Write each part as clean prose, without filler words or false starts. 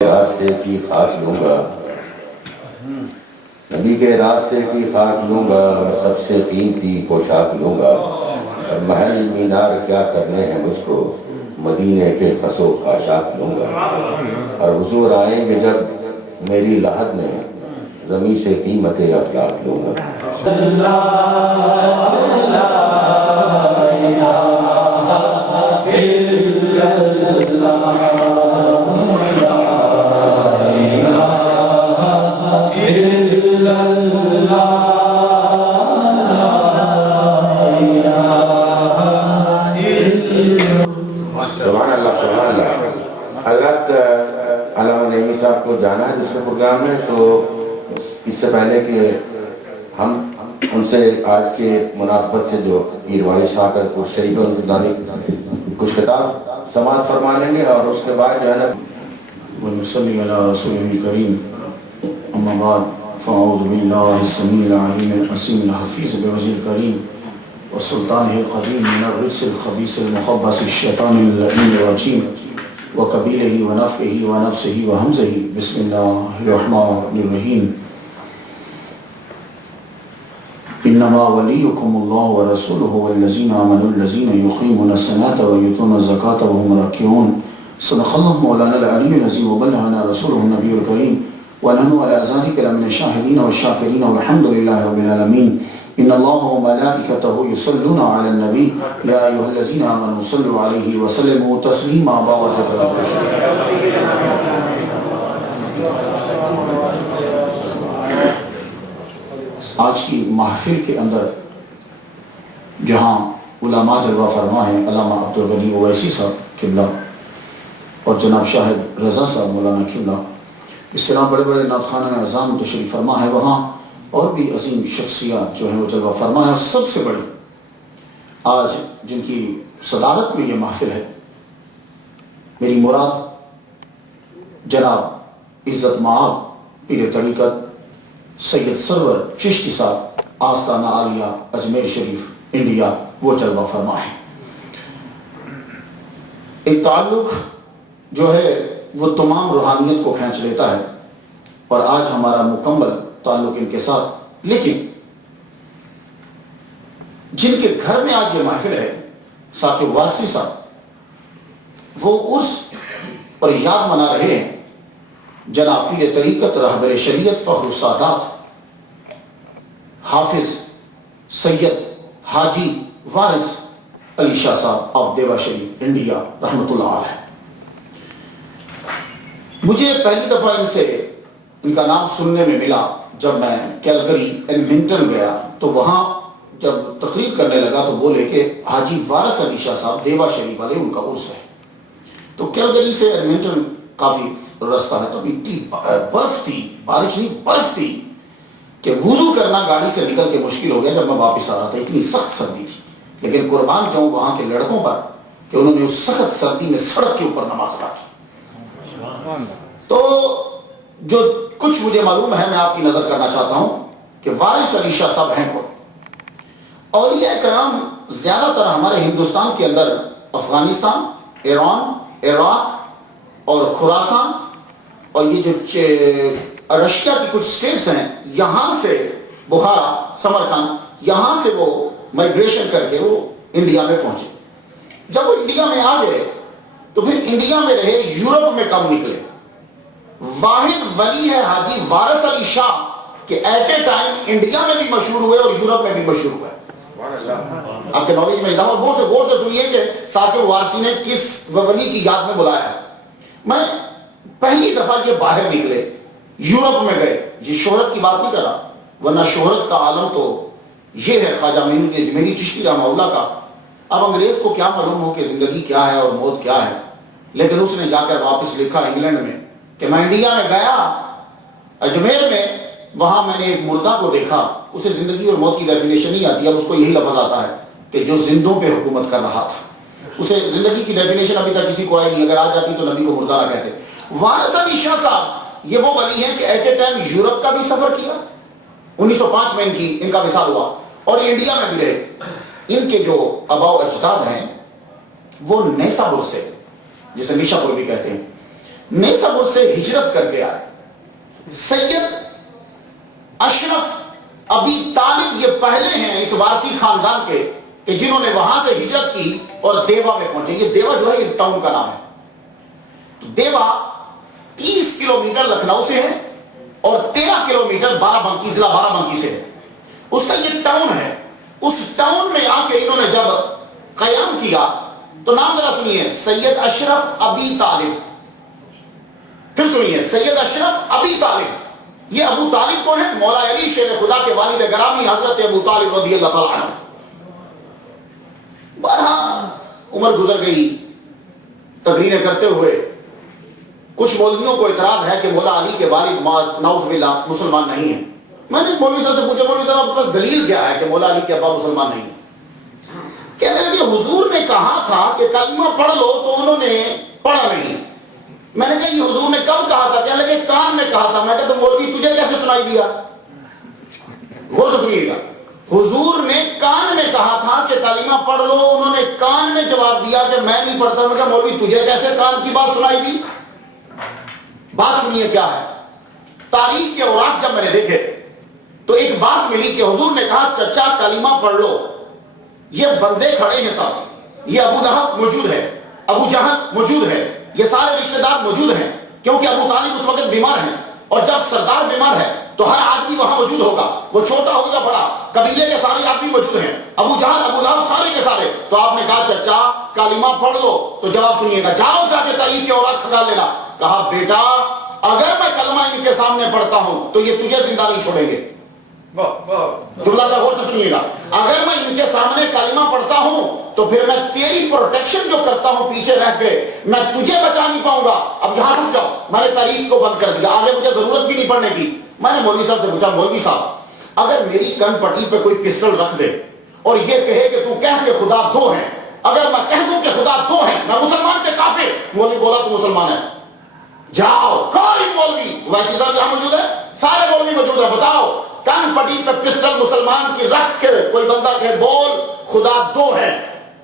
راستے کی خاک لوں گا، نبی کے راستے کی خاک لوں گا، میں سب سے قیمتی پوشاک لوں گا، اور محل مینار کیا کرنے ہیں مجھ کو، مدینے کے خس و خاشاک لوں گا، اور حضور آئیں گے جب میری لحد میں، زمین سے قیمت افلاک لوں گا۔ سبحان اللہ سبحان اللہ۔ حضرت علامہ نعیمی صاحب کو جانا ہے دوسرے پروگرام میں، تو اس سے پہلے کہ ہم ان سے آج کے مناسبت سے جو پیر والی شاہ کا شریف کچھ خطاب سماعت فرما لیں گے، اور اس کے بعد جو ہے نا ونصلی علی رسول کریم، اما بعد فاعوذ باللہ السمیع العلیم الحسین الحفیظ بوجہ الکریم والسلطان القدیم من الرجس الخبیث المخبث الشیطان اللعین الرجیم وقبیلہ ونفعہ ونفسہ وہمزہ، بسم اللہ الرحمن الرحیم۔ انما ولیکم اللہ ورسولہ والذین آمنوا الذین یقیمون الصلاۃ ویؤتون الزکاۃ وهم راکعون۔ صدق اللہ مولانا العلی العظیم وبلغنا رسولہ النبی الکریم ونحن علی ذلک لمن الشاہدین والشاکرین والحمد للہ رب العالمین۔ ان اللہ وملائکتہ یصلون علی النبی یا ایھا الذین آمنوا صلوا علیہ وسلموا تسلیما۔ آج کی محفل کے اندر جہاں علماء جلوہ فرما ہیں، علامہ عبدالغنی اویسی صاحب قبلہ اور جناب شاہد رضا صاحب مولانا قبلہ، اس کے علاوہ بڑے بڑے نعت خانہ اعظام تشریف فرما ہے، وہاں اور بھی عظیم شخصیات جو ہیں وہ جلوہ فرما ہے، اور سب سے بڑی آج جن کی صدارت میں یہ محفل ہے، میری مراد جناب عزت معاب پیر طریقت سید سرور چشتی صاحب آستانہ عالیہ اجمیر شریف انڈیا، وہ جلوہ فرما ہے۔ ایک تعلق جو ہے وہ تمام روحانیت کو کھینچ لیتا ہے، اور آج ہمارا مکمل تعلق ان کے ساتھ، لیکن جن کے گھر میں آج یہ محفل ہے، ثاقب وارثی صاحب، وہ اس پر یاد منا رہے ہیں جناب پیر طریقت رہبر شریعت فخر السادات حافظ سید حاجی وارث علی شاہ صاحب آف دیوا شریف انڈیا رحمۃ اللہ علیہ۔ مجھے پہلی دفعہ ان کا نام سننے میں ملا جب میں کیلگری ایڈمنٹن گیا، تو وہاں جب تقریر کرنے لگا تو بولے کہ حاجی وارث علی شاہ صاحب دیوا شریف والے ان کا عرس ہے۔ تو کیلگری سے ایڈمنٹن کافی رستہ ہے، تو اتنی برف تھی، بارش نہیں برف تھی کہ وضو کرنا گاڑی سے نکل کے مشکل ہو گیا جب میں واپس آ رہا تھا، اتنی سخت سردی تھی۔ لیکن قربان جاؤں وہاں کے لڑکوں پر کہ انہوں نے اس سخت سردی میں سڑک کے اوپر نماز پڑھی۔ تو جو کچھ مجھے معلوم ہے میں آپ کی نظر کرنا چاہتا ہوں کہ وارث علی شاہ صاحب ہیں کون۔ اولیاء کرام زیادہ تر ہمارے ہندوستان کے اندر افغانستان، ایران، عراق اور خراسان اور یہ جو رشیا کی کچھ سٹیٹس ہیں، یہاں سے بخارا، سمرقند، یہاں سے وہ مائگریشن کر کے وہ انڈیا میں پہنچے۔ جب وہ انڈیا میں آ گئے تو پھر انڈیا میں رہے، یورپ میں کم نکلے۔ واحد ولی ہے حاجی وارث علی شاہ کہ ایٹ اے ٹائم انڈیا میں بھی مشہور ہوئے اور یورپ میں بھی مشہور ہوئے۔ آپ کے نالج میں اضافہ غور سے سنیے کہ ثاقب وارثی نے کس ولی کی یاد میں بلایا ہے۔ میں پہلی دفعہ یہ باہر نکلے، یورپ میں گئے، یہ شہرت کی بات نہیں کر رہا، ورنہ شہرت کا عالم تو یہ ہے خواجہ میری چشتی رحمہ اللہ کا۔ اب انگریز کو کیا معلوم ہو کہ زندگی کیا ہے اور موت کیا ہے، لیکن اس نے جا کر واپس لکھا انگلینڈ میں کہ میں انڈیا میں گیا، اجمیر میں، وہاں میں نے ایک مردہ کو دیکھا، اسے زندگی اور موت کی ڈیفینیشن نہیں آتی، اب اس کو یہی لفظ آتا ہے کہ جو زندوں پہ حکومت کر رہا تھا۔ اسے زندگی کی ڈیفینیشن ابھی تک کسی کو آئی نہیں، اگر آ جاتی تو نبی کو مردہ نہ کہتے۔ وارث علی شاہ صاحب یہ وہ ولی ہیں کہ ایٹ اے ٹائم یورپ کا بھی سفر کیا، 1905 میں ان کا وصال ہوا، اور انڈیا میں بھی رہے۔ ان کے جو آباء و اجداد ہیں وہ نیسابور سے، جسے نیشاپور بھی کہتے ہیں، نیسابور سے ہجرت کر کے آئے۔ سید اشرف ابی طالب یہ پہلے ہیں اس وارسی خاندان کے کہ جنہوں نے وہاں سے ہجرت کی اور دیوا میں پہنچے۔ یہ دیوا جو ہے ایک ٹاؤن کا نام ہے۔ تو دیوا 30 کلومیٹر لکھنؤ سے ہے اور 13 کلومیٹر بارابنکی، ضلع بارابنکی سے ہے۔ اس کا یہ ٹاؤن ہے۔ اس ٹاؤن میں آ کے انہوں نے جب قیام کیا تو نام ذرا سنیے، سید اشرف ابی طالب۔ پھر سنیے، سید اشرف ابی طالب۔ یہ ابو طالب کون ہے؟ مولا علی شیر خدا کے والد گرامی حضرت ابو طالب رضی اللہ تعالیٰ عنہ۔ بارہا عمر گزر گئی تقریریں کرتے ہوئے، کچھ مولویوں کو اعتراض ہے کہ مولا علی کے والد نعوذ باللہ مسلمان نہیں ہیں۔ میں نے مولوی صاحب سے پوچھا، مولوی صاحب آپ کے پاس دلیل کیا ہے کہ مولا علی کے ابا مسلمان نہیں ہیں؟ کہنے لگے حضور نے کہا تھا کہ کلمہ پڑھ لو تو انہوں نے پڑھا نہیں۔ میں نے کہا یہ حضور نے کب کہا تھا؟ کہنے لگے کان میں کہا تھا۔ میں کہا تو مولوی تجھے کیسے سنائی دیا؟ غور سے سنیے گا، حضور نے کان میں کہا تھا کہ کلمہ پڑھ لو، انہوں نے کان میں جواب دیا کہ میں نہیں پڑھتا۔ میں کہا مولوی تجھے کیسے کان کی بات سنائی دی؟ بات سنیے کیا ہے۔ تاریخ کے اوراق جب میں نے دیکھے تو ایک بات ملی کہ حضور نے کہا چچا کلمہ پڑھ لو۔ یہ بندے کھڑے ہیں صاحب، یہ ابو لہب موجود ہے، ابو جہل موجود ہے، یہ سارے رشتہ دار موجود ہیں، کیونکہ ابو طالب اس وقت بیمار ہیں، اور جب سردار بیمار ہے تو ہر آدمی وہاں موجود ہوگا، وہ چھوٹا ہو یا بڑا، قبیلے کے سارے آدمی موجود ہیں، ابو جہل ابو لہب سارے کے سارے۔ تو آپ نے کہا چچا کلمہ پڑھ لو، تو جواب سنیے گا، جاؤ جا کے تاریخ کے اوراق کھنگال لینا۔ کہا بیٹا اگر میں کلمہ ان کے سامنے پڑھتا ہوں تو یہ تجھے زندہ نہیں چھوڑیں گے۔ جملہ کا غور سے سنیے گا، اگر میں ان کے سامنے کلمہ پڑھتا ہوں تو پھر میں تیری پروٹیکشن جو کرتا ہوں پیچھے رہ کے میں تجھے بچا نہیں پاؤں گا۔ اب یہاں رک جاؤ، میں نے تاریخ کو بند کر دیا، آگے مجھے ضرورت بھی نہیں پڑھنے کی۔ میں نے مولوی صاحب سے پوچھا، مولوی صاحب اگر میری کن پٹی پہ کوئی پسٹل رکھ دے اور یہ کہے کہ تو کہہ کہ خدا دو ہیں، اگر میں کہہ دوں کہ خدا دو ہیں، میں مسلمان کے کافر؟ مولوی بولا تو مسلمان ہے۔ جاؤ، کوئی مولوی، ویسی صاحب یہاں موجود ہے، سارے مولوی موجود ہیں، بتاؤ کن پٹی پہ پسٹل مسلمان کی رکھ کے کوئی بندہ کہے بول خدا دو ہے،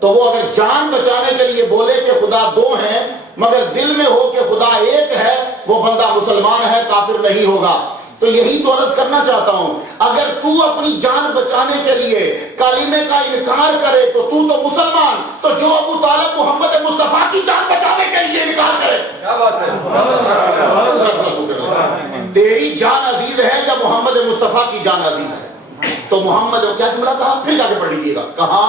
تو وہ اگر جان بچانے کے لیے بولے کہ خدا دو ہیں مگر دل میں ہو کہ خدا ایک ہے، وہ بندہ مسلمان ہے، کافر نہیں ہوگا۔ تو یہی تو عرض کرنا چاہتا ہوں، اگر تو اپنی جان بچانے کے لیے کلمے کا انکار کرے تو تو مسلمان، تو جو ابو طالب محمد مصطفیٰ کی جان بچانے کے لیے انکار کرے، کیا بات ہے، تیری جان عزیز ہے یا محمد مصطفیٰ کی جان عزیز ہے؟ تو محمد کیا جملہ کہا، پھر جا کے پڑھ لیجیے گا، کہا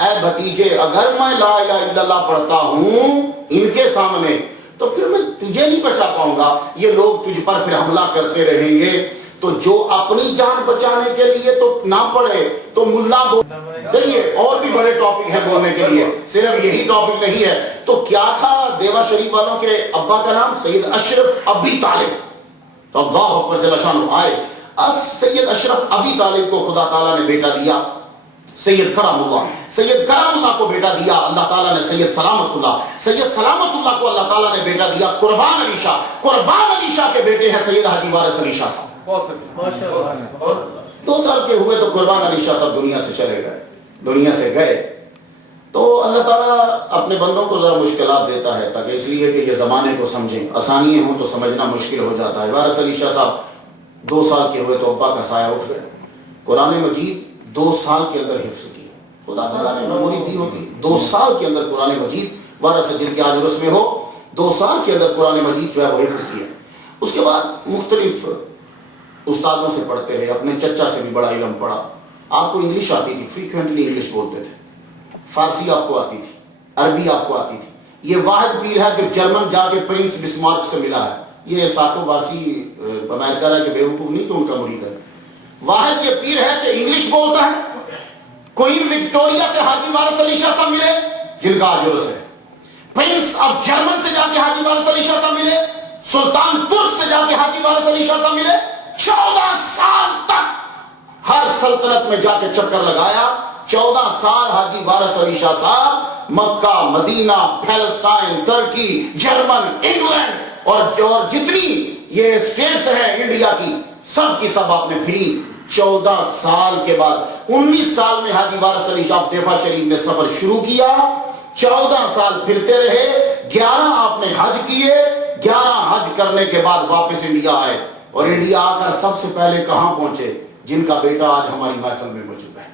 اے بھتیجے اگر میں لا الہ الا اللہ پڑھتا ہوں ان کے سامنے تو پھر میں تجھے نہیں بچا پاؤں گا، یہ لوگ تجھ پر پھر حملہ کرتے رہیں گے۔ تو جو اپنی جان بچانے کے لیے تو نہ پڑھے تو ملا دیکھیے، اور بھی بڑے ٹاپک ہیں بولنے کے لیے، صرف یہی ٹاپک نہیں ہے۔ تو کیا تھا دیوا شریف والوں کے ابا کا نام؟ سید اشرف ابی طالب۔ تو اللہ اکبر جل شانہ آئے، سید اشرف ابی طالب کو خدا تعالیٰ نے بیٹا دیا سید کرم اللہ، سید کرم اللہ کو بیٹا دیا اللہ تعالیٰ نے سید سلامت اللہ، سید سلامت اللہ کو اللہ تعالیٰ نے بیٹا دیا قربان علی شاہ، قربان علی شاہ کے بیٹے ہیں سید حاجی وارث علی شاہ صاحب۔ 2 سال کے ہوئے تو قربان علی شاہ صاحب دنیا سے چلے گئے، دنیا سے گئے۔ تو اللہ تعالیٰ اپنے بندوں کو ذرا مشکلات دیتا ہے تاکہ اس لیے کہ یہ زمانے کو سمجھیں، آسانیاں ہوں تو سمجھنا مشکل ہو جاتا ہے۔ وارث علی شاہ صاحب 2 سال کے ہوئے تو ابا کا سایہ اٹھ گئے، قرآن مجید 2 سال کے اندر حفظ کیا، خدا تعالیٰ نے میموری دی ہوتی، 2 سال کے اندر قرآن مجید وارث جن کے آج عرس میں ہو، 2 سال کے اندر قرآن مجید جو ہے وہ حفظ کیا۔ اس کے بعد مختلف استادوں سے پڑھتے رہے، اپنے چچا سے بھی بڑا علم پڑھا۔ آپ کو انگلش آتی تھی، فریکوینٹلی انگلش بولتے تھے، فارسی آپ کو آتی تھی، عربی آپ کو آتی تھی۔ یہ واحد پیر ہے جو جرمن جا کے پرنس بسمارک سے ملا ہے، یہ ساتوں واسی امریکہ ہے کہ بیوقوف نہیں تو ان کا مرید ہے۔ واحد یہ پیر ہے کہ انگلش بولتا ہے۔ کوئین وکٹوریا سے حاجی وارث علی شاہ صاحب ملے جن کا آج عرس ہے، پرنس آف جرمن سے جا کے حاجی وارث علی شاہ صاحب ملے، سلطان ترک سے جا کے حاجی وارث علی شاہ صاحب ملے۔ 14 سال تک ہر سلطنت میں جا کے چکر لگایا۔ 14 سال حاجی وارث علی شاہ صاحب مکہ، مدینہ، فلسطین، ترکی، جرمن، انگلینڈ اور جتنی یہ اسٹیٹس ہیں انڈیا کی سب آپ نے پھری۔ 14 سال کے بعد 19 سال میں حاجی وارث علی شاہ طیفہ شریف نے سفر شروع کیا، 14 سال پھرتے رہے، 11 آپ نے حج کیے، 11 حج کرنے کے بعد واپس انڈیا آئے اور انڈیا آ کر سب سے پہلے کہاں پہنچے؟ جن کا بیٹا آج ہماری محفل میں موجود ہے،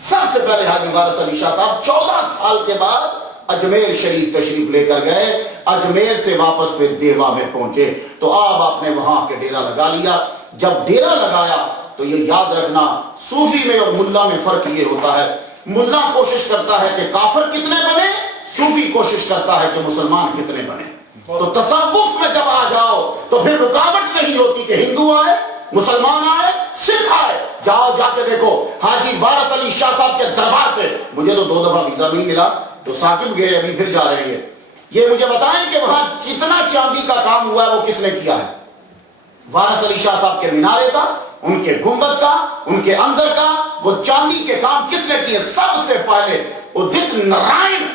سب سے پہلے حاجی وارث علی شاہ صاحب 14 سال کے بعد اجمیر شریف تشریف لے کر گئے، اجمیر سے واپس پھر دیوا میں پہنچے، تو اب آپ نے وہاں کے ڈیرا لگا لیا۔ جب ڈیرا لگایا تو یہ یاد رکھنا، صوفی میں اور ملا میں فرق یہ ہوتا ہے، ملا کوشش کرتا ہے کہ کافر کتنے بنے، صوفی کوشش کرتا ہے کہ مسلمان کتنے بنے۔ تو تصوف میں جب آ جاؤ تو پھر رکاوٹ نہیں ہوتی کہ ہندو آئے، مسلمان آئے، سکھ آئے۔ جاؤ جا کے دیکھو حاجی وارث علی شاہ صاحب کے دربار پہ، مجھے تو 2 دفعہ ویزا نہیں ملا تو ثاقب گئے، ابھی پھر جا رہے ہیں۔ یہ مجھے بتائیں کہ وہاں جتنا چاندی کا کام ہوا ہے وہ کس نے کیا ہے؟ وارث علی شاہ صاحب کے مینارے کا، ان کے گنبد کا، ان کے اندر کا، وہ چاندی کے کام کس نے کیے؟ سب سے پہلے ادت نارائن،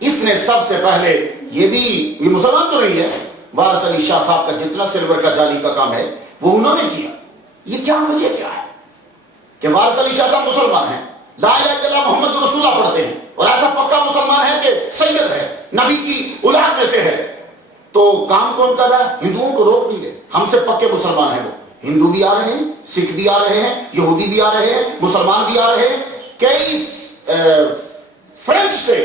اس نے سب سے پہلے، یہ مسلمان تو نہیں ہے، وارث علی شاہ صاحب کا جتنا سلور کا جالی کا کام ہے وہ انہوں نے کیا۔ یہ کیا وجہ کیا ہے کہ وارث علی شاہ صاحب مسلمان ہیں، لا الہ الا اللہ محمد رسول اللہ پڑھتے ہیں اور ایسا پکا مسلمان ہے کہ سید ہے، نبی کی اولاد میں سے ہے، تو کام کون کر رہا ہے؟ ہندوؤں کو روک نہیں رہے، ہم سے پکے مسلمان ہیں، وہ ہندو بھی آ رہے ہیں، سکھ بھی آ رہے ہیں، یہودی بھی آ رہے ہیں، مسلمان بھی آ رہے ہیں، کئی فرینچ سے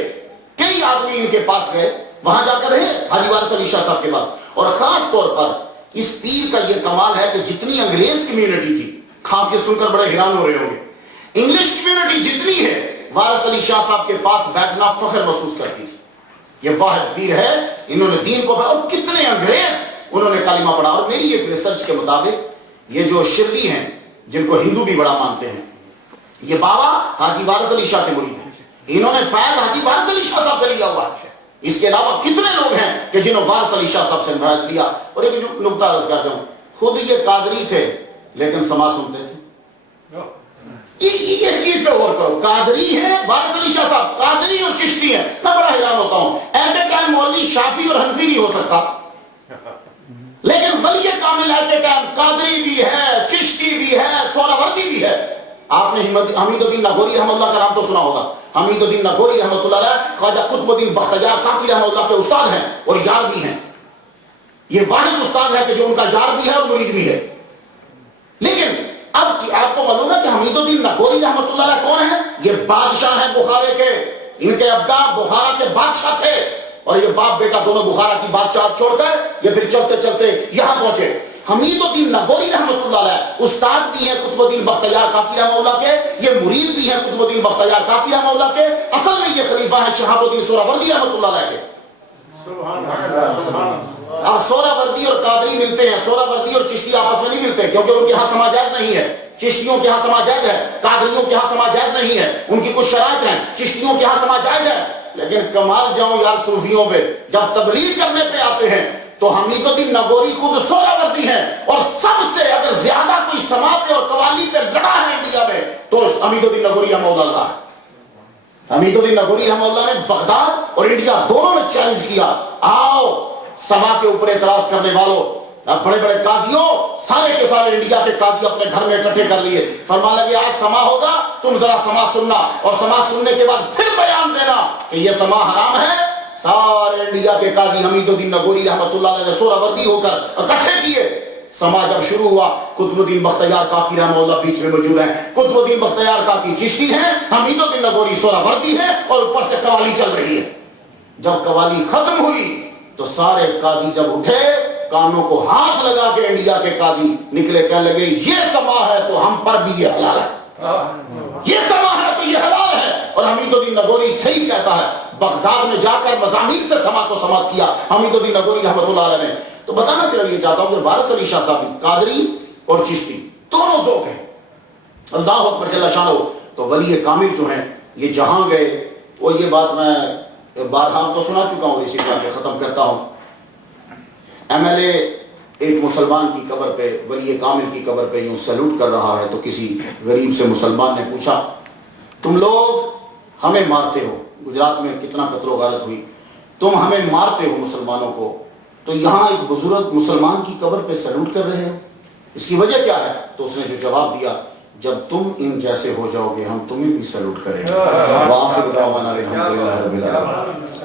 کئی آدمی ان کے پاس گئے، وہاں جا کر رہے حاجی وارث علی شاہ صاحب کے پاس۔ اور خاص طور پر اس پیر کا یہ کمال ہے کہ جتنی انگریز کمیونٹی تھی، کھا کے سن کر بڑے حیران ہو رہے ہوں گے، انگلش کمیونٹی جتنی ہے وارث علی شاہ صاحب کے پاس بیٹھنا فخر محسوس کرتی تھی۔ یہ واحد پیر ہے، انہوں نے دین کو اور کتنے انگریز انہوں نے کلمہ پڑھا۔ اور میری ایک ریسرچ کے مطابق یہ جو شرلی ہیں جن کو ہندو بھی بڑا مانتے ہیں، یہ بابا حاجی وارث علی شاہ کے مرید ہیں، انہوں نے فیض حاجی وارث علی شاہ صاحب سے لیا ہوا ہے۔ اس کے علاوہ کتنے لوگ ہیں کہ جنہوں وارث علی شاہ صاحب سے فیض لیا۔ اور ایک جو نقطہ عرض کرتا ہوں، خود یہ قادری تھے لیکن سما سنتے تھے۔ اس چیز پہ غور کرو، قادری ہیں وارث علی شاہ صاحب، قادری اور چشتی ہیں۔ میں بڑا حیران ہوتا ہوں، ایٹ اے ٹائم مولوی شافعی اور حنفی نہیں ہو سکتا، لیکن ولی کامل ایٹ اے ٹائم قادری بھی ہے، چشتی بھی ہے، سہروردی بھی ہے۔ آپ نے حمید الدین لاہوری رحمۃ اللہ کا نام تو سنا ہوگا، حمید الدین لاہوری رحمۃ اللہ علیہ خواجہ قطب الدین بختیار کاکی رحمۃ اللہ کے استاد ہیں اور یار بھی ہیں۔ یہ واحد استاد ہے کہ جو ان کا یار بھی ہے اور مرید بھی ہے۔ لیکن اب آپ کو معلوم ہے کہ حمید الدین لاہوری رحمۃ اللہ علیہ کون ہے؟ یہ بادشاہ ہیں بخارے کے، ان کے ابا بخارا کے بادشاہ تھے اور یہ باپ بیٹا دونوں بخارا کی بادشاہ چھوڑ کر یہ پھر چلتے چلتے یہاں پہنچے۔ حمید الدین لاہوری رحمۃ اللہ علیہ استاد بھی ہیں قطب الدین بختیار کاکی رحمہ اللہ کے، یہ مرید بھی ہیں قطب الدین بختیار کاکی رحمہ اللہ کے، اصل میں یہ خلیفہ ہیں شہاب الدین سہروردی رحمۃ اللہ علیہ کے۔ اب سہروردی اور قادری ملتے ہیں، سہروردی اور چشتی آپس میں نہیں ملتے کیونکہ ان کے ہاں سما جائز نہیں ہے، چشتیوں کے ہاں سما جائز ہے، قادریوں کے ہاں سما جائز نہیں ہے، ان کی کچھ شرائط ہیں، چشتیوں کے ہاں سما جائز ہے۔ لیکن کمال جاؤں یار صوفیوں پہ، جب تبلیغ کرنے پہ آتے ہیں تو حمید الدین لاہوری خود سہروردی ہیں، اور سب سے اگر زیادہ کوئی سما پہ اور قوالی پہ لڑا ہے انڈیا میں تو حمید الدین لاہوری رحمہ اللہ ہے۔ حمید الدین لاہوری رحمہ اللہ نے بغداد اور انڈیا دونوں میں چیلنج کیا، آؤ سما کے اوپر اعتراض کرنے والوں، بڑے بڑے قاضیوں، سارے کے سارے انڈیا کے قاضی اپنے گھر میں اکٹھے کر لیے، فرمانے لگے آج سما ہوگا، تم ذرا سما سننا، اور سما سننے کے بعد پھر بیان دینا کہ یہ سما حرام ہے۔ سارے انڈیا کے قاضی حمید الدین لاہوری رحمۃ اللہ علیہ نے سہروردی ہو کر اکٹھے کیے۔ سما جب شروع ہوا، قطب الدین بختیار کاکی رحمہ اللہ بیچ میں موجود ہیں، قطب الدین بختیار کاکی چشتی ہیں، حمید الدین لاہوری سہروردی ہیں، اور اوپر سے قوالی چل رہی ہے۔ جب قوالی ختم ہوئی تو سارے قاضی جب اٹھے، کانوں کو ہاتھ لگا کے انڈیا کے قاضی نکلے، کہنے لگے یہ سما ہے تو ہم پر بھی یہ حلال ہے، یہ سما ہے تو یہ حلال ہے۔ اور حمید الدین لاہوری صحیح کہتا ہے، بغداد میں جا کر مضامین سے سما کو سماعت کیا حمید الدین لاہوری رحمۃ اللہ علیہ نے۔ تو بتانا صرف یہ چاہتا ہوں کہ وارث علی شاہ صاحب قادری اور چشتی دونوں ذوق ہیں، اللہ اکبر جل شانہ۔ تو ولی کامل جو ہیں یہ جہاں گئے، اور یہ بات میں بارہا تو سنا چکا ہوں، اسی طرح ختم کرتا ہوں۔ ایم ایل اے ایک مسلمان کی قبر پہ، ولی کامل کی قبر پہ یوں سیلوٹ کر رہا ہے تو کسی غریب سے مسلمان نے پوچھا، تم لوگ ہمیں مارتے ہو، گجرات میں کتنا قتل و غارت ہوئی، تم ہمیں مارتے ہو مسلمانوں کو، تو یہاں ایک بزرگ مسلمان کی قبر پہ سیلوٹ کر رہے ہو، اس کی وجہ کیا ہے؟ تو اس نے جو جواب دیا، جب تم ان جیسے ہو جاؤ گے ہم تمہیں بھی سیلوٹ کریں گے۔ وآخر دعوانا الحمدللہ رب العالمین۔